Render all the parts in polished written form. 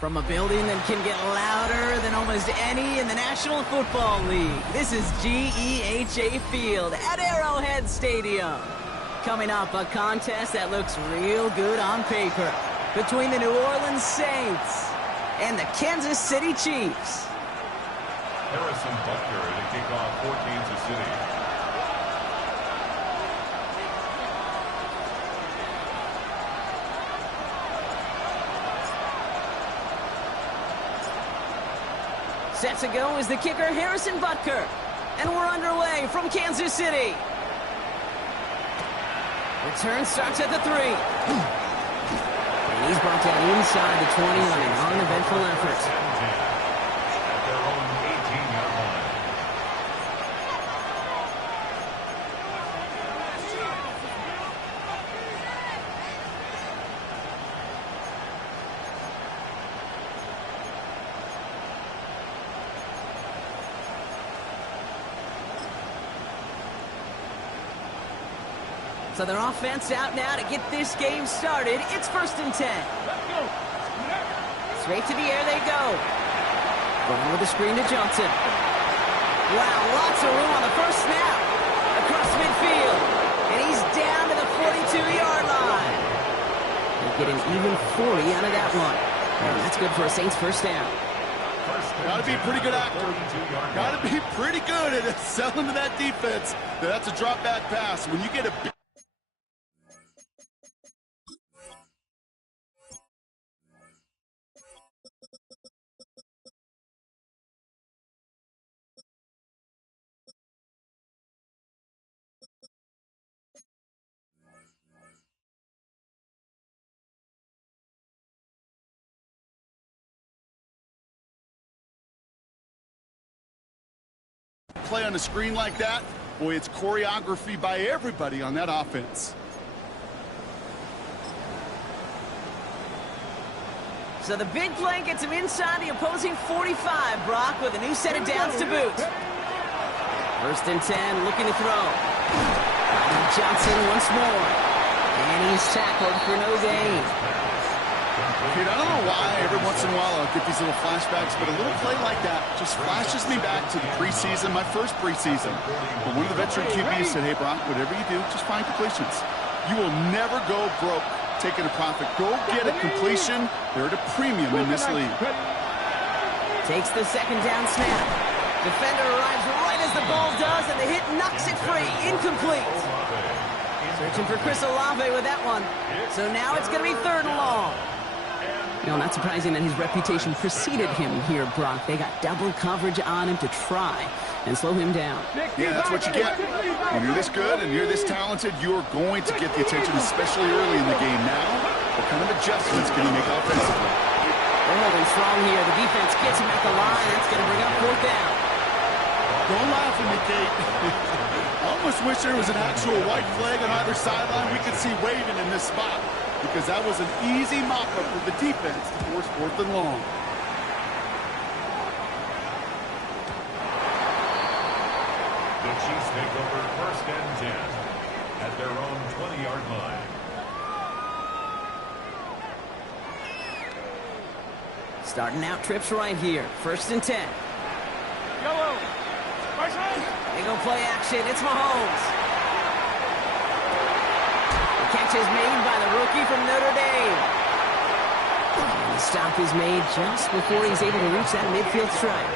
From a building that can get louder than almost any in the National Football League, this is GEHA Field at Arrowhead Stadium. Coming up, a contest that looks real good on paper between the New Orleans Saints and the Kansas City Chiefs. Harrison Butker to kick off for Kansas City. Set to go is the kicker, Harrison Butker. And we're underway from Kansas City. Return starts at the 3. And he's brought down inside the 20 on an uneventful effort. At their own 18-yard line. So their offense out now to get this game started. It's 1st and 10. Straight to the air they go. Going with the screen to Johnson. Wow, lots of room on the first snap. Across midfield. And he's down to the 42-yard line. They get an even 40 out of that one. And that's good for a Saints first down. Got to be a pretty good actor. Got to be pretty good at selling to that defense. That's a drop back pass. When you get a big play on the screen like that, boy, it's choreography by everybody on that offense. So the big play gets him inside the opposing 45, Brock, with a new set of downs to boot. 1st and 10, looking to throw. Johnson once more. And he's tackled for no gain. Dude, I don't know why every once in a while I'll get these little flashbacks, but a little play like that just flashes me back to the preseason, my first preseason. But one of the veteran QBs said, hey, Brock, whatever you do, just find completions. You will never go broke taking a profit. Go get a completion. They're at a premium in this league. Takes the 2nd down snap. Defender arrives right as the ball does, and the hit knocks it free. Incomplete. Searching for Chris Olave with that one. So now it's going to be 3rd and long. You know, not surprising that his reputation preceded him here, Brock. They got double coverage on him to try and slow him down. Yeah, that's what you get. When you're this good and you're this talented, you're going to get the attention, especially early in the game. Now, what kind of adjustments can you make offensively? They're holding strong here. The defense gets him at the line. That's going to bring up 4th down. Don't laugh at me, Kate. I almost wish there was an actual white flag on either sideline we could see waving in this spot, because that was an easy mop-up for the defense to force 4th and long. The Chiefs take over 1st and 10 at their own 20-yard line. Starting out trips right here. 1st and 10. They go play action. It's Mahomes. The catch is made by the rookie from Notre Dame. And the stop is made just before he's able to reach that midfield stripe.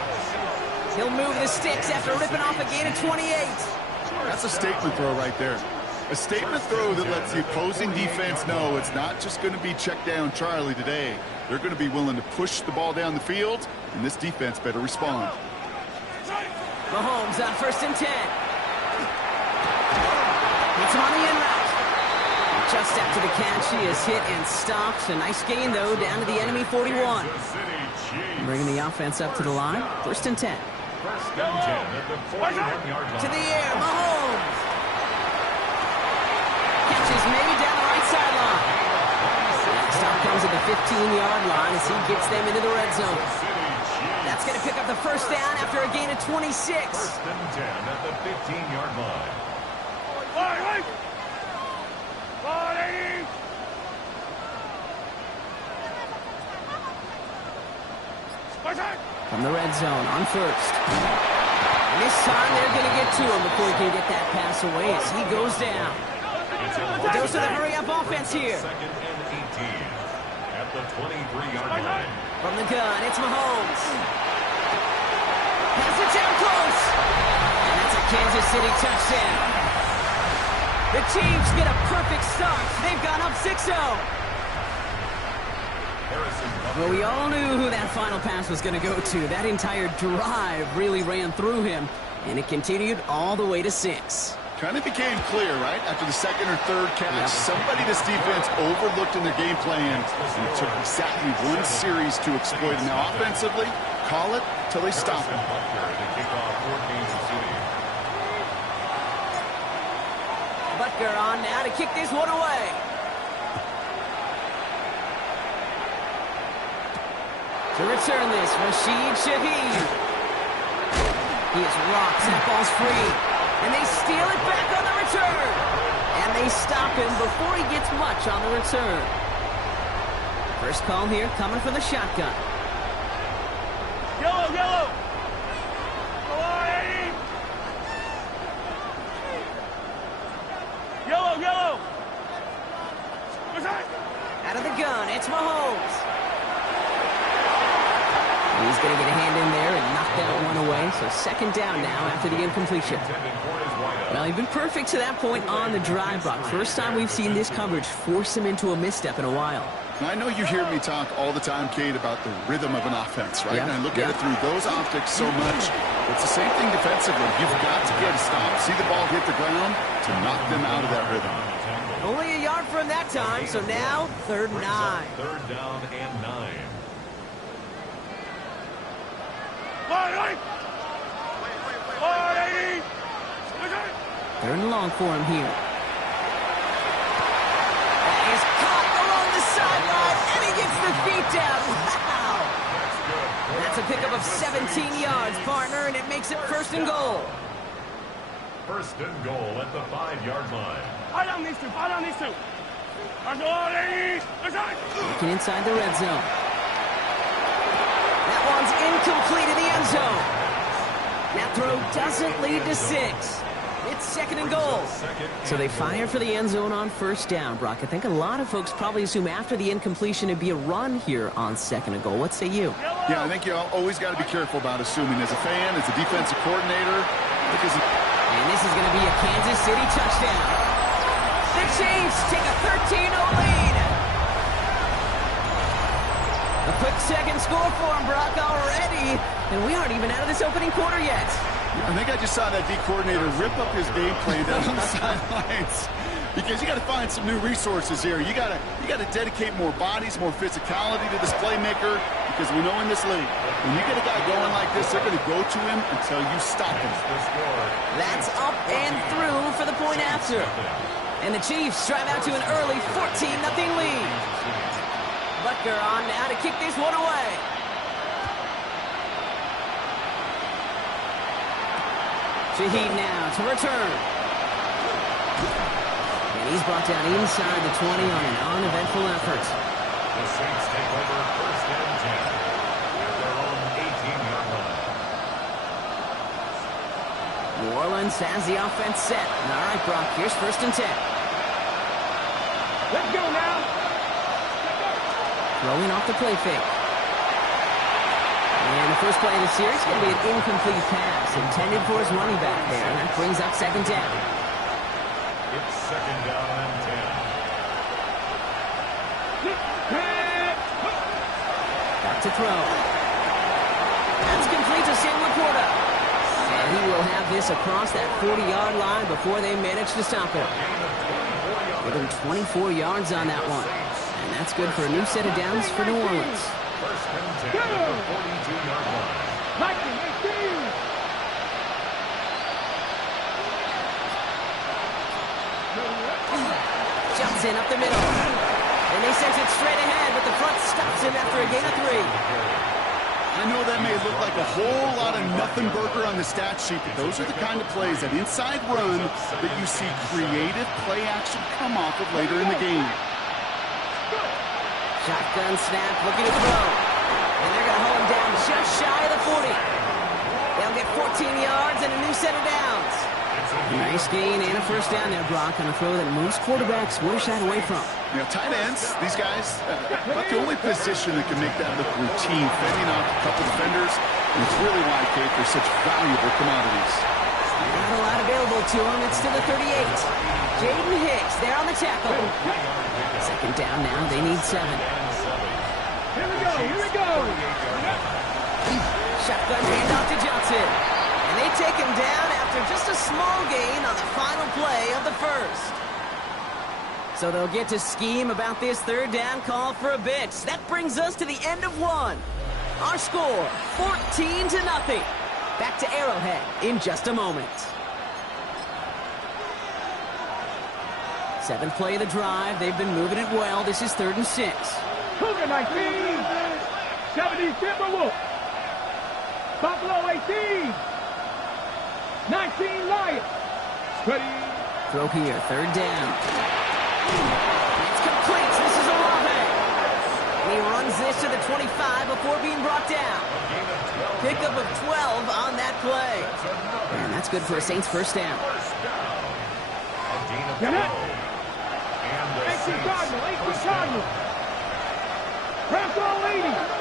He'll move the sticks after ripping off a gain of 28. That's a statement throw right there. A statement throw that lets the opposing defense know it's not just going to be check down Charlie today. They're going to be willing to push the ball down the field, and this defense better respond. Mahomes on 1st and 10. Hits him on the in route. Just after the catch, he is hit and stopped. A nice gain, though, down to the enemy 41. Bringing the offense up to the line. 1st and 10. 1st and 10 at the 41-yard line. To the air, Mahomes. Catch is made down the right sideline. Stop comes at the 15-yard line as he gets them into the red zone. That's going to pick up the 1st down after a gain of 26. 1st and 10 at the 15-yard line. From the red zone on first. And this time they're going to get to him before he can get that pass away as he goes down. Goes to the hurry-up offense here. Second and 18 at the 23-yard line. From the gun, it's Mahomes. Pass it down close. And that's a Kansas City touchdown. The Chiefs get a perfect start. They've gone up 6-0. Well, we all knew who that final pass was going to go to. That entire drive really ran through him, and it continued all the way to 6. Kind of became clear, right? After the second or third catch, somebody this defense overlooked in their game plan, and it took exactly one series to exploit it. Now, offensively, call it till they stop him. Butker on now to kick this one away. To return this, Rashid Shaheed. He is rocked. That ball's free. And they steal it back on the return. And they stop him before he gets much on the return. First call here coming from the shotgun. Yellow, yellow. Go on, Eddie. Yellow, yellow. Out of the gun, it's Mahomes. He's going to get a hand in there and knock that one away. So second down now after the incompletion. Well, he's been perfect to that point on the drive, Brock. First time we've seen this coverage force him into a misstep in a while. I know you hear me talk all the time, Kate, about the rhythm of an offense, right? Yeah. And I look at it through those optics so much. It's the same thing defensively. You've got to get a stop, see the ball hit the ground to knock them out of that rhythm. Only a yard from that time, so now third and 9. Third down and 9. Third and long for him here. That is caught along the sideline, and he gets the feet down. Wow! That's a pickup of 17 yards, partner, and it makes it first and goal. First and goal at the 5-yard line. Fight on these two. Fight on these two. Looking inside the red zone. That one's incomplete in the end zone. That throw doesn't lead to 6. It's second and goal. So they fire for the end zone on first down, Brock. I think a lot of folks probably assume after the incompletion it'd be a run here on second and goal. What say you? Yeah, I think you always got to be careful about assuming as a fan, as a defensive coordinator. Because and this is going to be a Kansas City touchdown. The Chiefs take a 13-0 lead. A quick second score for him, Brock, already. And we aren't even out of this opening quarter yet. I think I just saw that D coordinator rip up his game plan down on the sidelines. Because you got to find some new resources here. You got to dedicate more bodies, more physicality to this playmaker. Because we know in this league, when you get a guy going like this, they're going to go to him until you stop him. That's up and through for the point after. And the Chiefs drive out to an early 14-0 lead. Butker on now to kick this one away. Shaheed now to return. And he's brought down inside the 20 on an uneventful effort. The Saints take over first and 10 at their own 18-yard line. New Orleans has the offense set. All right, Brock, here's first and 10. Let's go now. Throwing off the play fake. And the first play of the series is going to be an incomplete pass intended for his running back there. And that brings up second down. It's second down and 10. Back to throw. That's complete to Sam Laporta. And he will have this across that 40-yard line before they manage to stop him. Give him 24 yards on that one. And that's good for a new set of downs for New Orleans. First and 10 at the 42-yard line. Jumps in up the middle. And they send it straight ahead, but the front stops him after a gain of 3. I know that may look like a whole lot of nothing burger on the stat sheet, but those are the kind of plays, that inside run, that you see creative play action come off of later in the game. Shotgun snap, looking to throw. And they're going to hold him down just shy of the 40. They'll get 14 yards and a new set of downs. Nice gain and a first down there, Brock, on a throw that most quarterbacks would have shied away from. You know, tight ends, these guys, not the only position that can make that look routine, fending off a couple defenders, and it's really why, Kate, they're such valuable commodities. Not a lot available to him. It's to the 38. Jaden Hicks there on the tackle. Second down now. They need 7. Here we go, here we go. Shotgun handoff to Johnson. And they take him down after just a small gain on the final play of the first. So they'll get to scheme about this third down call for a bit. That brings us to the end of one. Our score, 14-0. Back to Arrowhead in just a moment. 7th play of the drive. They've been moving it well. This is 3rd and 6. Cougar 19, 70 Timberwolf. Buffalo 18, 19 Lions. Ready. Throw here, 3rd down. It's complete. This is Olave. And he runs this to the 25 before being brought down. Pickup of 12 on that play. And that's good for a Saints first down. Get it. 18 Cardinal, 18 Cardinal. Press all 80.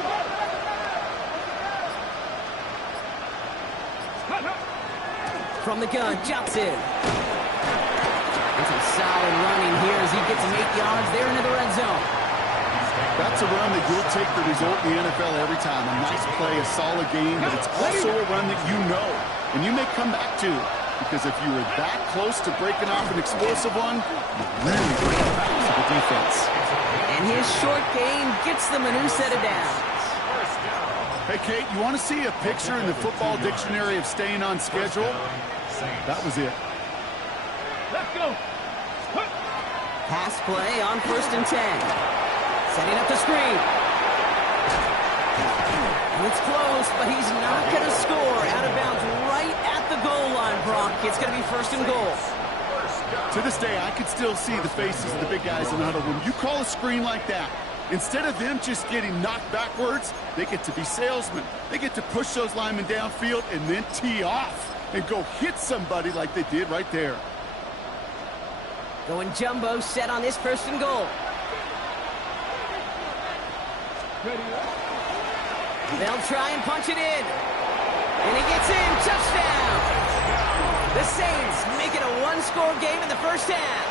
From the gun, Johnson. And some solid running here as he gets some 8 yards there into the red zone. That's a run that you'll take the result in the NFL every time. A nice play, a solid game, but it's also a run that you know and you may come back to, because if you were that close to breaking off an explosive one, you really bring it back to the defense. And his short gain gets them a new set of downs. Hey, Kate, you want to see a picture in the football dictionary of staying on schedule? That was it. Let's go. Pass play on 1st and 10. Setting up the screen. And it's close, but he's not going to score. Out of bounds right at the goal line, Brock. It's going to be 1st and goal. To this day, I can still see the faces of the big guys in the huddle. When you call a screen like that, instead of them just getting knocked backwards, they get to be salesmen. They get to push those linemen downfield and then tee off and go hit somebody like they did right there. Going jumbo set on this 1st and goal. They'll try and punch it in. And he gets in. Touchdown. The Saints make it a 1-score game in the first half.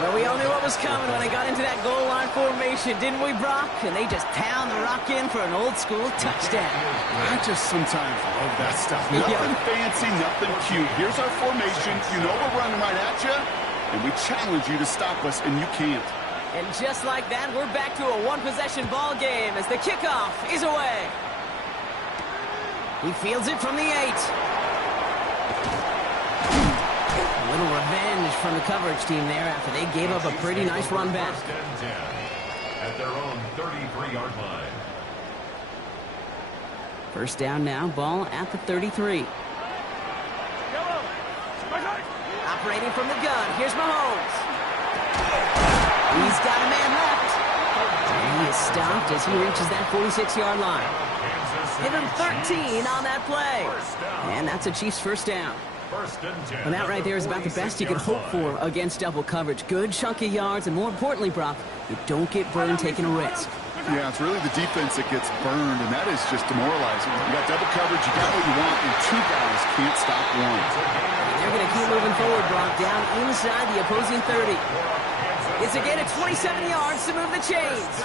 Well, we all knew what was coming when they got into that goal line formation, didn't we, Brock? And they just pound the rock in for an old-school touchdown. I just sometimes love that stuff. Nothing fancy, nothing cute. Here's our formation. You know we're running right at you, and we challenge you to stop us, and you can't. And just like that, we're back to a 1-possession ball game as the kickoff is away. He fields it from the 8. A little revenge from the coverage team there after they gave up a pretty nice run back. At their own 33-yard line. First down now, ball at the 33. Operating from the gun, here's Mahomes. He's got a man left. And he is stopped as he reaches that 46-yard line. Give him 13 on that play. And that's a Chiefs first down. Well, that right there is about the best you could hope for against double coverage. Good chunky yards, and more importantly, Brock, you don't get burned taking a risk. Yeah, it's really the defense that gets burned, and that is just demoralizing. You got double coverage, you got what you want, and 2 guys can't stop one. They're going to keep moving forward, Brock, down inside the opposing 30. It's again at 27 yards to move the chains.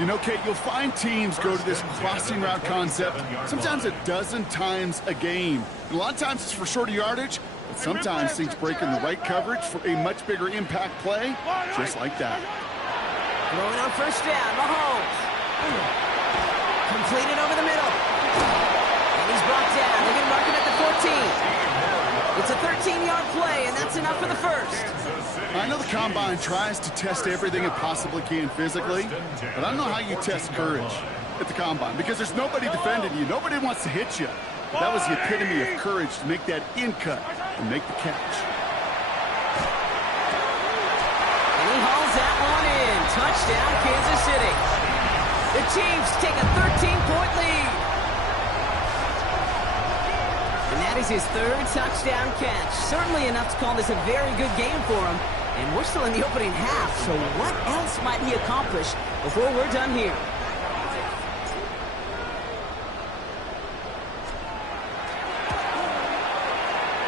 You know, Kate, you'll find teams go to this crossing route concept sometimes a dozen times a game. And a lot of times it's for shorter yardage, but sometimes things break in the right coverage for a much bigger impact play, just like that. Throwing on first down, Mahomes. Completed over the middle. And he's brought down. They're going to mark him at the 14. It's a 13-yard play, and that's enough for the first. I know the Combine tries to test everything it possibly can physically, but I don't know how you test courage at the Combine, because there's nobody defending you. Nobody wants to hit you. But that was the epitome of courage to make that in cut and make the catch. And he hauls that one in. Touchdown, Kansas City. The Chiefs take a 13-point lead. And that is his third touchdown catch. Certainly enough to call this a very good game for him. And we're still in the opening half, so what else might he accomplish before we're done here?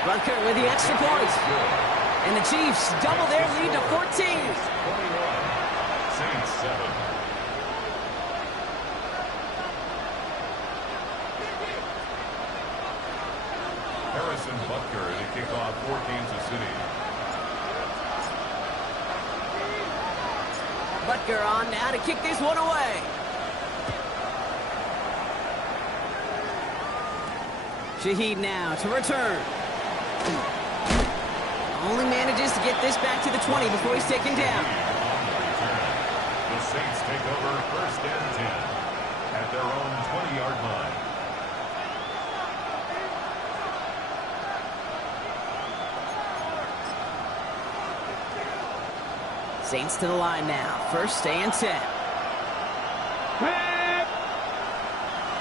Butker with the extra point. And the Chiefs double their lead to 14. 21. Saints 7. Harrison Butker to kick off for Kansas City. Butker on now to kick this one away. Shaheed now to return. Only manages to get this back to the 20 before he's taken down. The Saints take over first and 10 at their own 20-yard line. Saints to the line now. First and 10. Grab!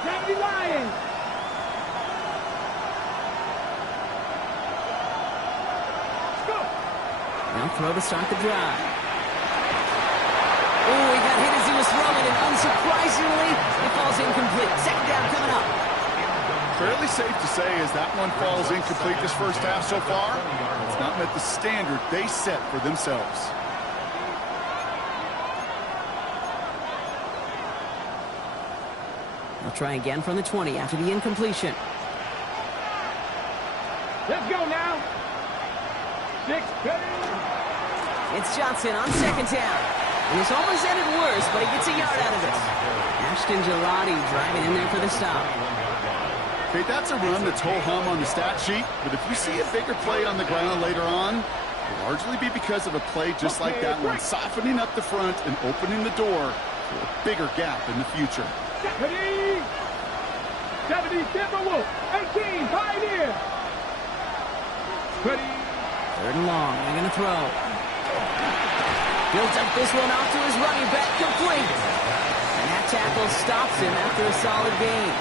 Grab the Lions! Let's go! Now throw to start the drive. Oh, he got hit as he was throwing, and unsurprisingly, it falls incomplete. Second down coming up. Fairly safe to say as that one falls incomplete this first half so far, it's not met the standard they set for themselves. They'll try again from the 20 after the incompletion. Let's go now! 6, 7. It's Johnson on second down. And this almost ended worse, but he gets a yard out of it. Ashton Gelati driving in there for the stop. Okay, that's a run that's ho-hum on the stat sheet, but if you see a bigger play on the ground later on, it'll largely be because of a play just like that one, softening up the front and opening the door to a bigger gap in the future. 70 Timberwolves, 18 Pioneer. Ready. Third and long. They're going to throw. Builds up this one off to his running back, complete. And that tackle stops him after a solid gain.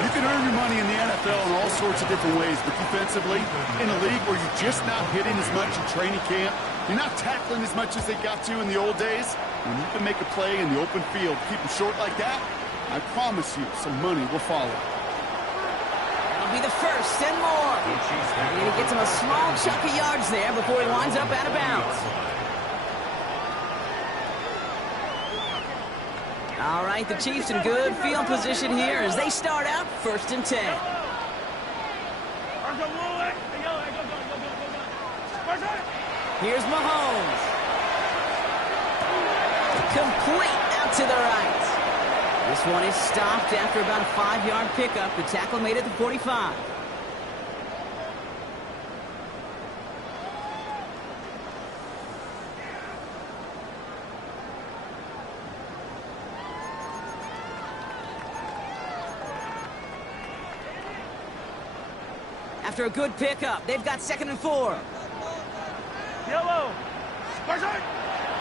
You can earn your money in the NFL in all sorts of different ways, but defensively, in a league where you're just not hitting as much in training camp, you're not tackling as much as they got to in the old days, when you can make a play in the open field, keep them short like that, I promise you some money will follow. That'll be the first and more. And he gets him a small chunk of yards there before he winds up out of bounds. All right, the Chiefs in good field position here as they start out first and 10. Here's Mahomes. Complete out to the right. This one is stopped after about a 5-yard pickup. The tackle made it to 45. After a good pickup, they've got 2nd and 4. Yellow.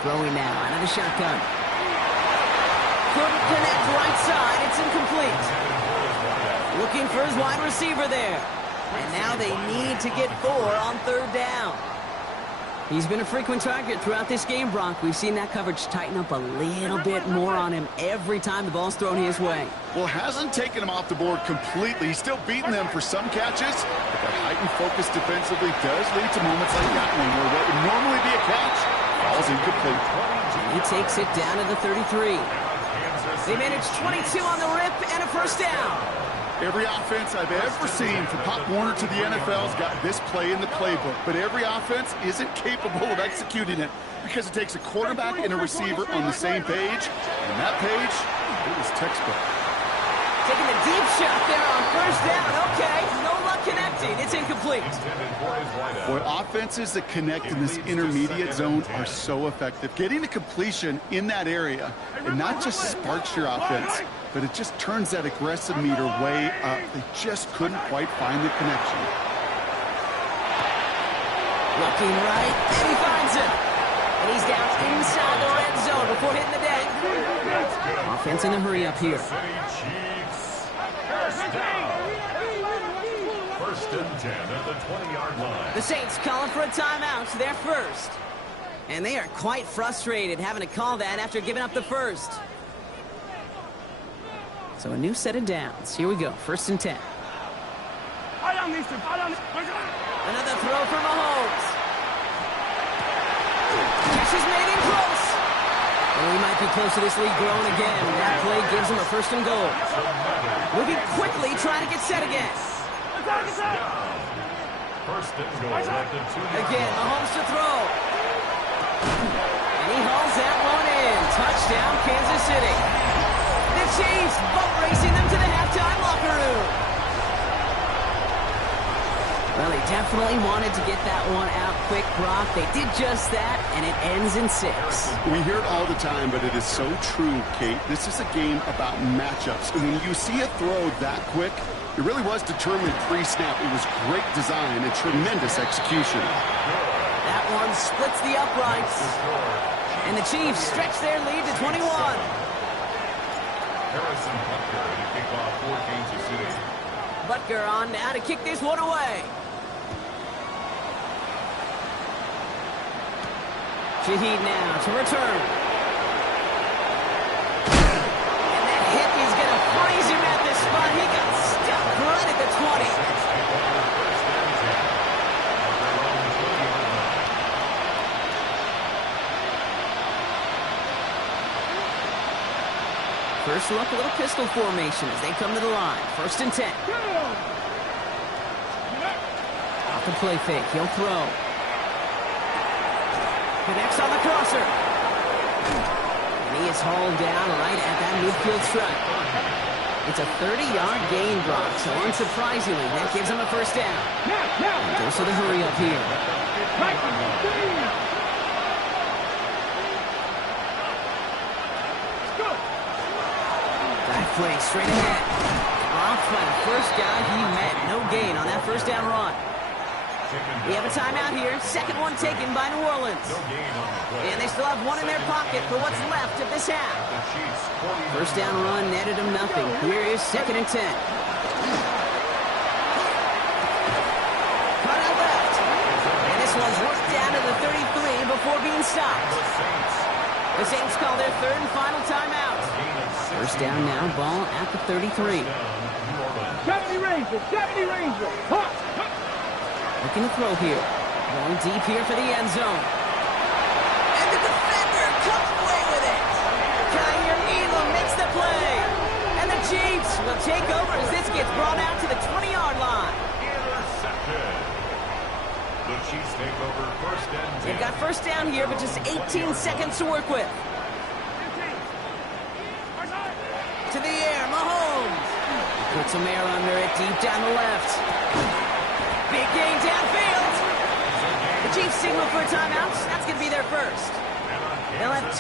Throwing now out of the shotgun. Couldn't connect right side. It's incomplete. Looking for his wide receiver there. And now they need to get 4 on 3rd down. He's been a frequent target throughout this game, Brock. We've seen that coverage tighten up a little bit more on him every time the ball's thrown his way. Well, hasn't taken him off the board completely. He's still beating them for some catches, but that heightened focus defensively does lead to moments like that one where what would normally be a catch falls incomplete. He takes it down to the 33. They managed 22 on the rip and a first down. Every offense I've ever seen from Pop Warner to the NFL's got this play in the playbook, but every offense isn't capable of executing it because it takes a quarterback and a receiver on the same page, and that page, it was textbook. Taking the deep shot there on first down. Okay, no luck connecting. It's incomplete. Boy, offenses that connect in this intermediate zone are so effective. Getting the completion in that area, it not just sparks your offense, but it just turns that aggressive meter way up. They just couldn't quite find the connection. Looking right, and he finds him. And he's down inside the red zone before hitting the deck. Defense in the hurry up here. City Chiefs. First down. First and 10 at the 20-yard line. The Saints calling for a timeout. They're first. And they are quite frustrated having to call that after giving up the first. So a new set of downs. Here we go. First and 10. Another throw for Mahomes. Catch is made in close. And we might be close to this lead growing again. That play gives him a first and goal. Moving quickly, trying to get set again. First and goal at the 2-yard Again, line. Mahomes to throw. And he hauls that one in. Touchdown, Kansas City. The Chiefs boat racing them to the halftime locker room. Well, they definitely wanted to get that one out quick, Brock. They did just that, and it ends in 6. We hear it all the time, but it is so true, Kate. This is a game about matchups. And when you see a throw that quick, it really was determined pre-snap. It was great design and tremendous execution. That one splits the uprights. And the Chiefs stretch their lead to 21. Harrison Butker to kick off for Kansas City. Butker on now to kick this one away. Shaheed now to return. And that hit is going to freeze him at this spot. He got stuck right at the 20. First look, a little pistol formation as they come to the line. First and 10. Off the play fake. He'll throw. Connects on the crosser. And he is hauled down right at that midfield stripe. It's a 30-yard gain, Brock, so unsurprisingly, that gives him a first down. And goes to the hurry up here. Dive play straight ahead. Off by the first guy he met. No gain on that first down run. We have a timeout here. Second one taken by New Orleans. And they still have one in their pocket for what's left of this half. First down run netted them nothing. Here is second and 10. Cut out left. And this one's worked down to the 33 before being stopped. The Saints call their third and final timeout. First down now, ball at the 33. 70 Rangers. Looking to throw here. Going deep here for the end zone. And the defender comes away with it. Kyer Elam makes the play. And the Chiefs will take over as this gets brought out to the 20-yard line. Intercepted. The Chiefs take over first and 10. They've got first down here, but just 18 seconds to work with. To the air, Mahomes. Put some air under it, deep down the left. Big gain downfield. The Chiefs signal for a timeout. That's going to be their first. They'll have two.